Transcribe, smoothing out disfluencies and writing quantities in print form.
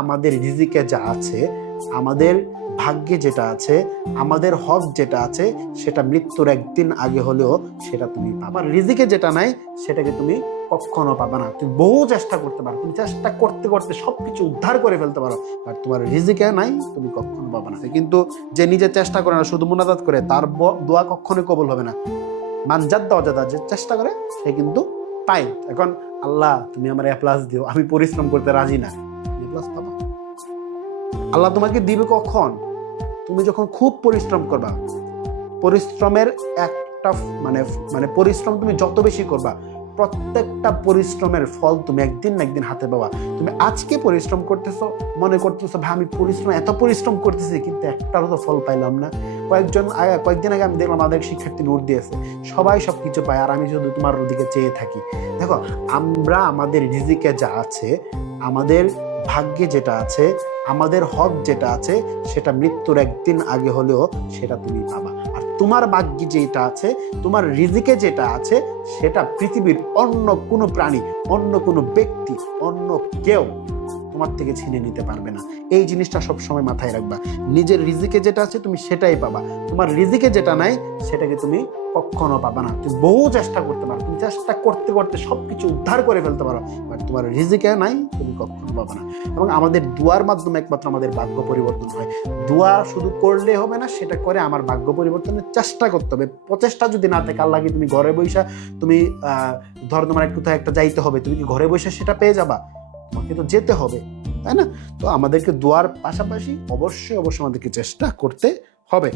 আমাদের রিজিকে যা আছে, আমাদের ভাগ্যে যেটা আছে, আমাদের হক যেটা আছে, সেটা মৃত্যুর একদিন আগে হলেও সেটা তুমি পাবা। রিজিকে যেটা নাই সেটাকে তুমি কখনো পাবা না। তুমি বহু চেষ্টা করতে পারো, তুমি চেষ্টা করতে করতে সবকিছু উদ্ধার করে ফেলতে পারো, আর তোমার রিজিকে নাই, তুমি কখনো পাবা না। কিন্তু যে নিজে চেষ্টা করে না, শুধু মুনাজাত করে, তার দোয়া কখনোই কবুল হবে না। মানজাদ্দা অজাদা, যে চেষ্টা করে সে কিন্তু পায়। এখন আল্লাহ তুমি আমার এ প্লাস দিও, আমি পরিশ্রম করতে রাজি না, এ প্লাস পাবা। আল্লাহ তোমাকে দিবে কখন? তুমি যখন খুব পরিশ্রম করবা। পরিশ্রমের একটা মানে পরিশ্রম তুমি যত বেশি করবা, প্রত্যেকটা পরিশ্রমের ফল তুমি একদিন না একদিন হাতে পাবা। তুমি আজকে পরিশ্রম করতেছো, মনে করতেছো ভাই আমি এত পরিশ্রম করতেছি, কিন্তু একটারও তো ফল পাইলাম না। কয়েকদিন আগে আমি দেখলাম আমাদের শিক্ষার্থী নোট দিয়েছে, সবাই সবকিছু পায় আর আমি শুধু তোমার দিকে চেয়ে থাকি। দেখো, আমরা আমাদের রিজিকে যা আছে, আমাদের ভাগ্যে যেটা আছে, আমাদের হক যেটা আছে, সেটা মৃত্যুর একদিন আগে হলেও সেটা তুমি পাবা। আর তোমার ভাগ্যে যেটা আছে, তোমার রিজিকে যেটা আছে, সেটা পৃথিবীর অন্য কোনো প্রাণী, অন্য কোনো ব্যক্তি, অন্য কেউ তোমার থেকে ছিনে নিতে পারবে না। এই জিনিসটা সবসময় মাথায় রাখবা। নিজের রিজিকে যেটা আছে তুমি সেটাই পাবা, তোমার রিজিকে যেটা নাই সেটাকে তুমি কখনো পাবা না। তুমি বহু চেষ্টা করতে পারো, তুমি চেষ্টা করতে করতে সবকিছু উদ্ধার করে ফেলতে পারো, বাট তোমার রিজিকে নাই, তুমি কখনো পাবা না। এবং আমাদের দোয়ার মাধ্যমে একমাত্র আমাদের ভাগ্য পরিবর্তন হয়। দোয়া শুধু করলে হবে না, সেটা করে আমার ভাগ্য পরিবর্তনের চেষ্টা করতে হবে। প্রচেষ্টা যদি না থাকে, আল্লাহ কি তুমি ঘরে বসে, তুমি ধর তোমার কোথাও একটা যাইতে হবে, তুমি কি ঘরে বসে সেটা পেয়ে যাবা? তোমাকে তো যেতে হবে, তাই না? তো আমাদেরকে দোয়ার পাশাপাশি অবশ্যই আমাদেরকে চেষ্টা করতে হবে।